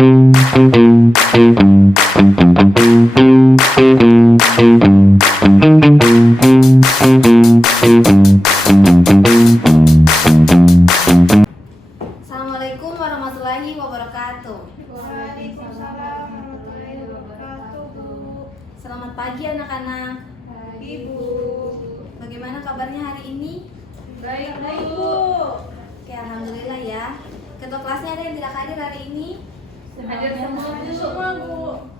Assalamualaikum warahmatullahi wabarakatuh. Waalaikumsalam warahmatullahi wabarakatuh, Bu. Selamat pagi anak-anak. Ibu. Bagaimana kabarnya hari ini? Baik, Bu. Oke, alhamdulillah ya. Ketua kelasnya ada yang tidak hadir hari ini? Hadir semua, Bu.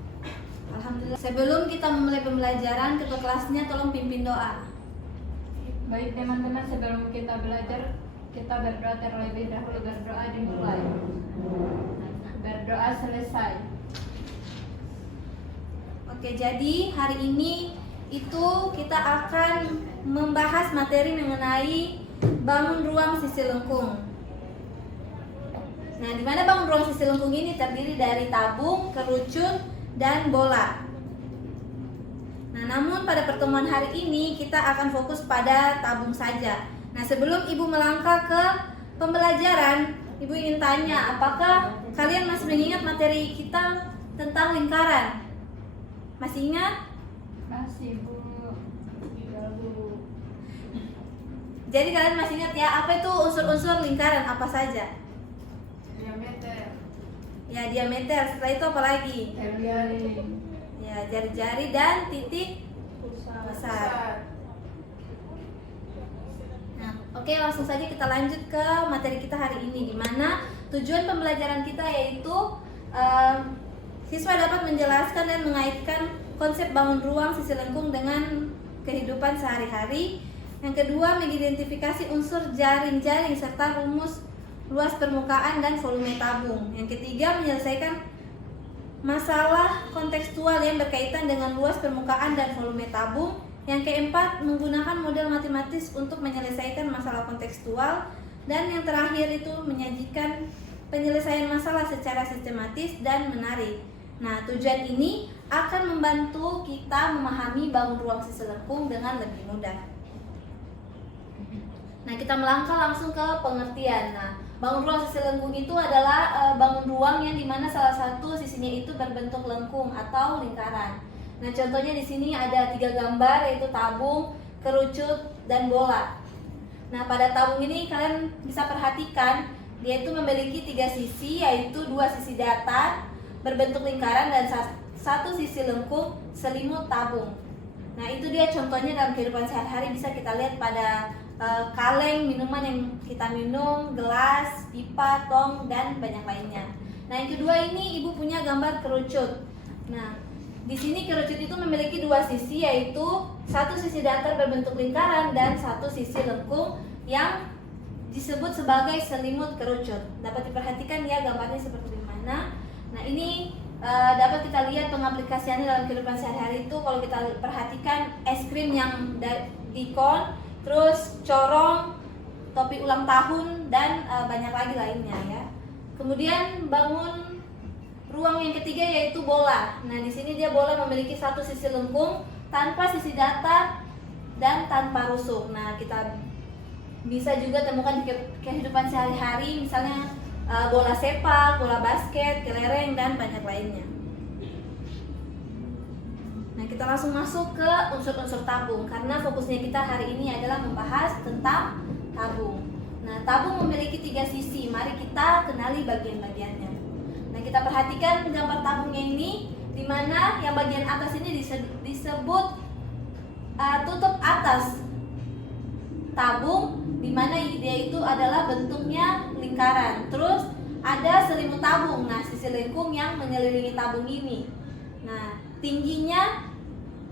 Alhamdulillah. Sebelum kita memulai pembelajaran, ketua kelasnya tolong pimpin doa. Baik teman-teman, sebelum kita belajar, kita berdoa terlebih dahulu. Berdoa dimulai, berdoa selesai. Oke, jadi hari ini itu kita akan membahas materi mengenai bangun ruang sisi lengkung. Nah, di mana bangun ruang sisi lengkung ini terdiri dari tabung, kerucut, dan bola. Nah, namun pada pertemuan hari ini kita akan fokus pada tabung saja. Nah, sebelum Ibu melangkah ke pembelajaran, Ibu ingin tanya, apakah kalian masih mengingat materi kita tentang lingkaran? Masih ingat? Masih, Bu. Iya, Bu. Jadi kalian masih ingat ya, apa itu unsur-unsur lingkaran, apa saja? Diameter. Ya, diameter. Setelah itu apa lagi? Jari. Ya, jari-jari dan titik Pusat. besar. Nah, oke, langsung saja kita lanjut ke materi kita hari ini, di mana tujuan pembelajaran kita yaitu siswa dapat menjelaskan dan mengaitkan konsep bangun ruang sisi lengkung dengan kehidupan sehari-hari. Yang kedua, mengidentifikasi unsur jaring-jaring serta rumus luas permukaan dan volume tabung. Yang ketiga, menyelesaikan masalah kontekstual yang berkaitan dengan luas permukaan dan volume tabung. Yang keempat, menggunakan model matematis untuk menyelesaikan masalah kontekstual. Dan yang terakhir itu menyajikan penyelesaian masalah secara sistematis dan menarik. Nah, tujuan ini akan membantu kita memahami bangun ruang sisi lengkung dengan lebih mudah. Nah, kita melangkah langsung ke pengertian. Nah, bangun ruang sisi lengkung itu adalah bangun ruang yang dimana salah satu sisinya itu berbentuk lengkung atau lingkaran. Nah, contohnya di sini ada 3 gambar, yaitu tabung, kerucut, dan bola. Nah, pada tabung ini kalian bisa perhatikan dia itu memiliki 3 sisi, yaitu 2 sisi datar berbentuk lingkaran dan 1 sisi lengkung selimut tabung. Nah, itu dia contohnya dalam kehidupan sehari-hari, bisa kita lihat pada kaleng minuman yang kita minum, gelas, pipa, tong, dan banyak lainnya. Nah, yang kedua ini Ibu punya gambar kerucut. Nah, di sini kerucut itu memiliki 2 sisi, yaitu 1 sisi datar berbentuk lingkaran dan 1 sisi lengkung yang disebut sebagai selimut kerucut. Dapat diperhatikan ya gambarnya seperti mana. Nah, ini dapat kita lihat pengaplikasiannya dalam kehidupan sehari-hari itu. Kalau kita perhatikan es krim yang di kon, terus corong, topi ulang tahun, dan banyak lagi lainnya ya. Kemudian bangun ruang yang ketiga yaitu bola. Nah, di sini dia bola memiliki 1 sisi lengkung tanpa sisi datar dan tanpa rusuk. Nah, kita bisa juga temukan di kehidupan sehari-hari, misalnya bola sepak, bola basket, kelereng, dan banyak lainnya. Nah, kita langsung masuk ke unsur-unsur tabung, karena fokusnya kita hari ini adalah membahas tentang tabung. Nah, tabung memiliki 3 sisi. Mari kita kenali bagian-bagiannya. Nah, kita perhatikan gambar tabungnya ini, di mana yang bagian atas ini disebut tutup atas tabung, di mana dia itu adalah bentuknya lingkaran. Terus ada selimut tabung, nah sisi lengkung yang mengelilingi tabung ini. Nah, tingginya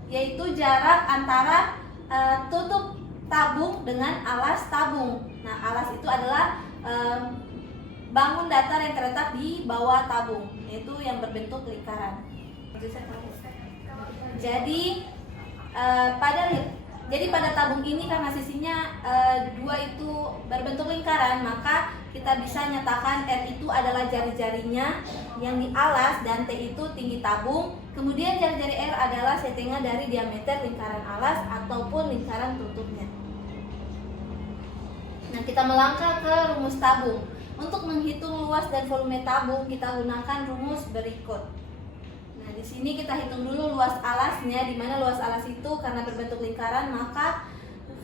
yaitu jarak antara tutup tabung dengan alas tabung. Nah, alas itu adalah bangun datar yang terletak di bawah tabung, yaitu yang berbentuk lingkaran. Jadi pada tabung ini karena sisinya 2 itu berbentuk lingkaran, maka kita bisa nyatakan R itu adalah jari-jarinya yang di alas dan T itu tinggi tabung. Kemudian jari-jari R adalah setengah dari diameter lingkaran alas ataupun lingkaran tutupnya. Nah, kita melangkah ke rumus tabung. Untuk menghitung luas dan volume tabung kita gunakan rumus berikut. Nah, di sini kita hitung dulu luas alasnya, di mana luas alas itu karena berbentuk lingkaran maka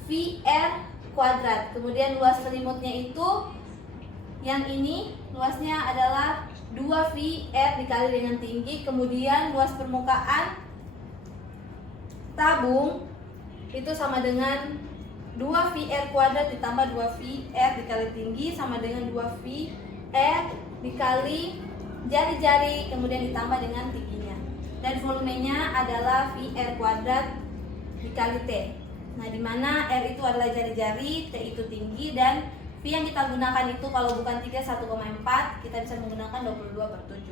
VR kuadrat. Kemudian luas selimutnya itu yang ini luasnya adalah 2VR dikali dengan tinggi. Kemudian luas permukaan tabung itu sama dengan 2VR kuadrat ditambah 2VR dikali tinggi sama dengan 2VR dikali jari-jari kemudian ditambah dengan tingginya. Dan volumenya adalah VR kuadrat dikali T. Nah, di mana R itu adalah jari-jari, T itu tinggi, dan V yang kita gunakan itu kalau bukan 3, 1,4, kita bisa menggunakan 22/7.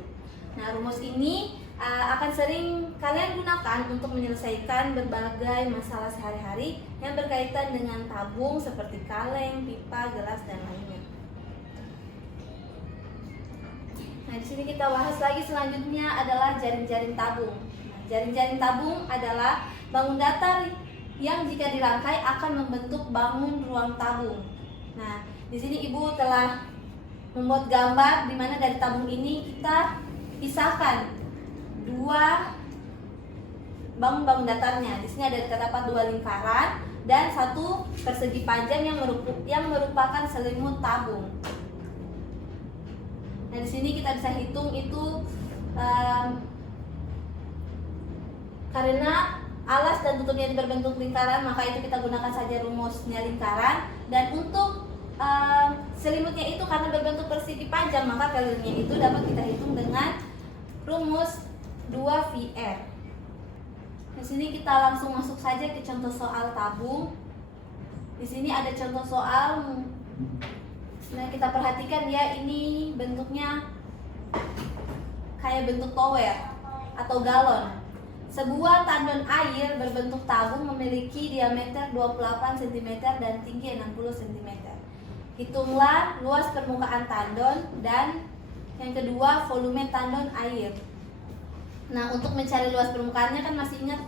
Nah, rumus ini akan sering kalian gunakan untuk menyelesaikan berbagai masalah sehari-hari yang berkaitan dengan tabung seperti kaleng, pipa, gelas, dan lainnya. Nah, di sini kita bahas lagi selanjutnya adalah jaring-jaring tabung. Nah, jaring-jaring tabung adalah bangun datar yang jika dirangkai akan membentuk bangun ruang tabung. Nah, di sini Ibu telah membuat gambar di mana dari tabung ini kita pisahkan dua bangun datarnya. Di sini terdapat dua lingkaran dan satu persegi panjang yang merupakan selimut tabung. Nah, di sini kita bisa hitung itu karena alas dan tutupnya itu berbentuk lingkaran, maka itu kita gunakan saja rumusnya lingkaran. Dan untuk selimutnya itu karena berbentuk persegi panjang, maka value-nya itu dapat kita hitung dengan rumus 2VR. Di sini kita langsung masuk saja ke contoh soal tabung. Di sini ada contoh soal. Nah, kita perhatikan ya, ini bentuknya kayak bentuk tower atau galon. Sebuah tandon air berbentuk tabung memiliki diameter 28 cm dan tinggi 60 cm. Hitunglah luas permukaan tandon dan yang kedua volume tandon air. Nah, untuk mencari luas permukaannya kan masih ingat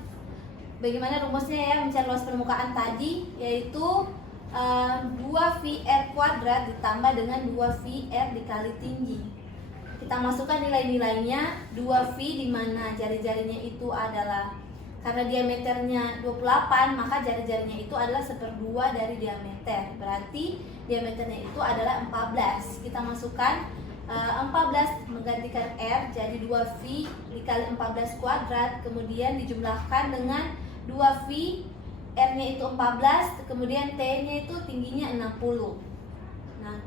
bagaimana rumusnya ya, mencari luas permukaan tadi, yaitu 2VR kuadrat ditambah dengan 2VR dikali tinggi. Kita masukkan nilai-nilainya. 2V di mana jari-jarinya itu adalah, karena diameternya 28 maka jari-jarinya itu adalah 1/2 dari diameter. Berarti diameternya itu adalah 14. Kita masukkan 14 menggantikan R jadi 2V dikali 14 kuadrat, kemudian dijumlahkan dengan 2V, R-nya itu 14, kemudian T-nya itu tingginya 60. Nah,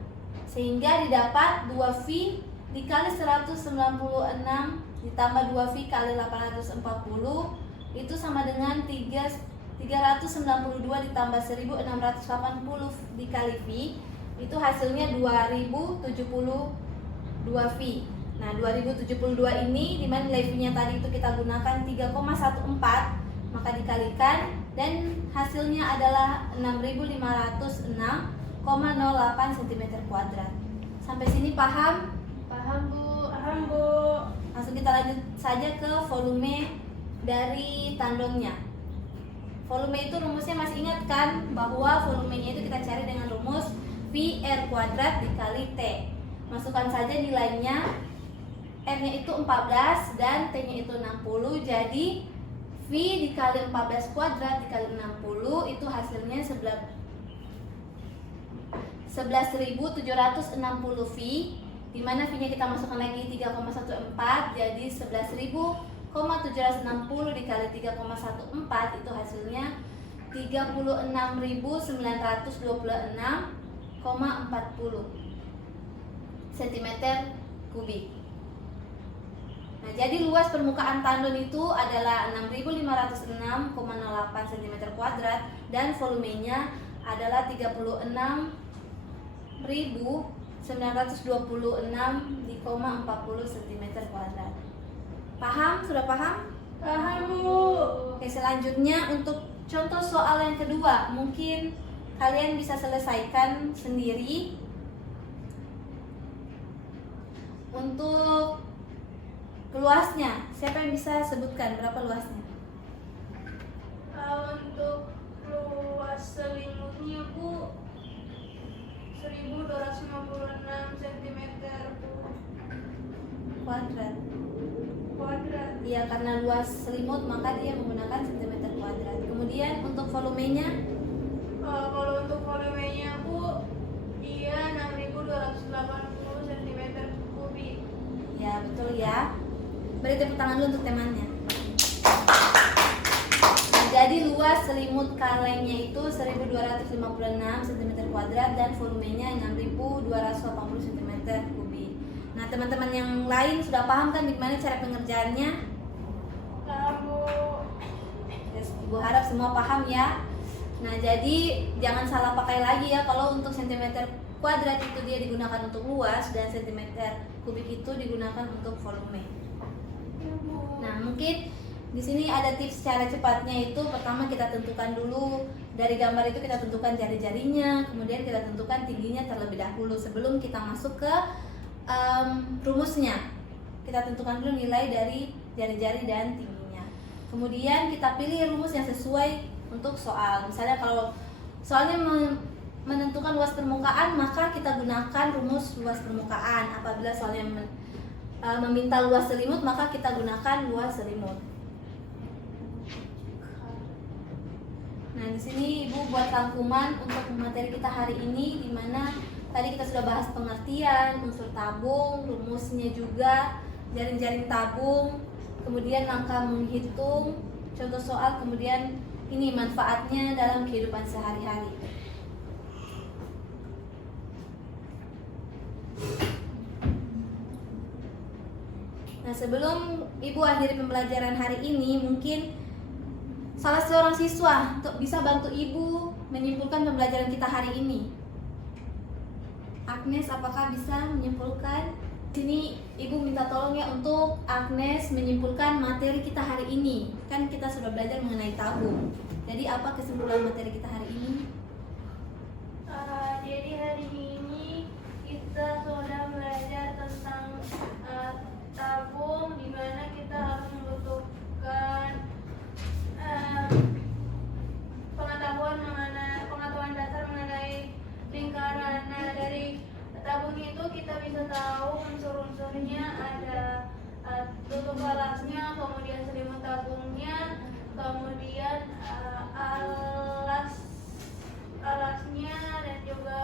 sehingga didapat 2V dikali 196 ditambah 2V kali 840 itu sama dengan 392 ditambah 1680 dikali V, itu hasilnya 2072V. Nah, 2072 ini dimana nilai V-nya tadi itu kita gunakan 3,14, maka dikalikan dan hasilnya adalah 6506,08 cm². Sampai sini paham? Paham Bu. Paham Bu. Langsung kita lanjut saja ke volume dari tandonnya. Volume itu rumusnya masih ingat kan, bahwa volumenya itu kita cari dengan rumus VR kuadrat dikali T. Masukkan saja nilainya. R-nya itu 14 dan T-nya itu 60, jadi V dikali 14 kuadrat dikali 60 itu hasilnya 11.760 V, dimana V-nya kita masukkan lagi 3,14, jadi 11.760 dikali 3,14 itu hasilnya 36.926,40 cm3. Nah, jadi luas permukaan tandon itu adalah 6.506,08 cm² dan volumenya adalah 36.926,40 cm². Paham? Sudah paham? Paham Bu. Oke, selanjutnya untuk contoh soal yang kedua, mungkin kalian bisa selesaikan sendiri. Untuk luasnya, siapa yang bisa sebutkan berapa luasnya? Untuk luas selimutnya Bu, 1256 cm Kuadrat. kuadrat. Iya, karena luas selimut maka dia menggunakan cm kuadrat. Kemudian untuk volumenya, Kalau untuk volumenya Bu, dia 6280 cm kubik. ya betul ya. Beri tepuk tangan dulu untuk temannya. Nah, jadi luas selimut kalengnya itu 1256 cm kuadrat dan volumenya 6280 cm kubik. Nah, teman-teman yang lain sudah paham kan gimana cara pengerjaannya? Paham Bu. Yes, Ibu harap semua paham ya. Nah, jadi jangan salah pakai lagi ya, kalau untuk cm kuadrat itu dia digunakan untuk luas dan cm kubik itu digunakan untuk volume. Ya, Bu. Nah, mungkin di sini ada tips cara cepatnya itu. Pertama kita tentukan dulu dari gambar itu, kita tentukan jari-jarinya, kemudian kita tentukan tingginya terlebih dahulu sebelum kita masuk ke rumusnya. Kita tentukan dulu nilai dari jari-jari dan tingginya. Kemudian kita pilih rumus yang sesuai untuk soal. Misalnya kalau soalnya menentukan luas permukaan, maka kita gunakan rumus luas permukaan. Apabila soalnya meminta luas selimut, maka kita gunakan luas selimut. Nah, di sini Ibu buat rangkuman untuk materi kita hari ini, di mana tadi kita sudah bahas pengertian, unsur tabung, rumusnya juga, jaring-jaring tabung, kemudian langkah menghitung, contoh soal, kemudian ini manfaatnya dalam kehidupan sehari-hari. Nah, sebelum Ibu akhiri pembelajaran hari ini, mungkin salah seorang siswa bisa bantu Ibu menyimpulkan pembelajaran kita hari ini. Agnes, apakah bisa menyimpulkan? Sini Ibu minta tolong ya untuk Agnes menyimpulkan materi kita hari ini. Kan kita sudah belajar mengenai tabung. Jadi apa kesimpulan materi kita hari ini? Jadi hari ini kita sudah belajar tentang tabung, di mana kita harus membutuhkan pengetahuan dasar mengenai lingkaran. Nah, dari tabung itu kita bisa tahu unsur-unsurnya, ada tutup alasnya, kemudian selimut tabungnya, kemudian alasnya, dan juga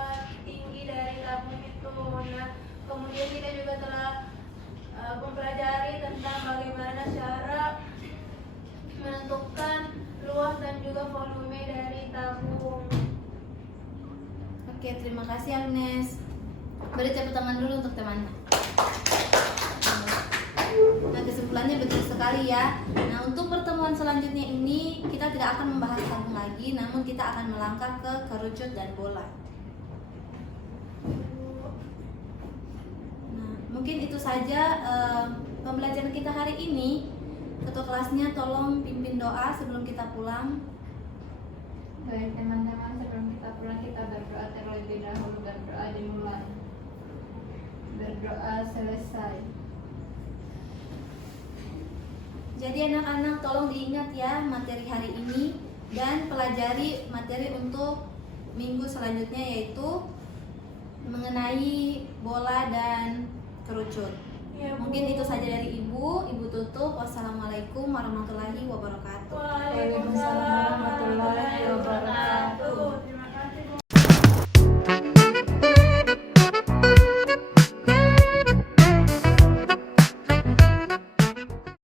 tinggi dari tabung itu. Nah, kemudian kita juga telah mempelajari tentang bagaimana cara menentukan luas dan juga volume dari tabung. Oke, terima kasih Agnes. Beri tepuk tangan dulu untuk temannya. Nah, kesimpulannya betul sekali ya. Nah, untuk pertemuan selanjutnya ini kita tidak akan membahas tabung lagi, namun kita akan melangkah ke kerucut dan bola. Nah, mungkin itu saja pembelajaran kita hari ini. Ketua kelasnya tolong pimpin doa sebelum kita pulang. Baik teman-teman, sebelum kita pulang kita berdoa terlebih dahulu. Berdoa dimulai, berdoa selesai. Jadi anak-anak tolong diingat ya materi hari ini dan pelajari materi untuk minggu selanjutnya, yaitu mengenai bola dan kerucut. Ya, Bu. Mungkin itu saja dari Ibu. Ibu tutup. Wassalamualaikum warahmatullahi wabarakatuh. Waalaikumsalam warahmatullahi wabarakatuh.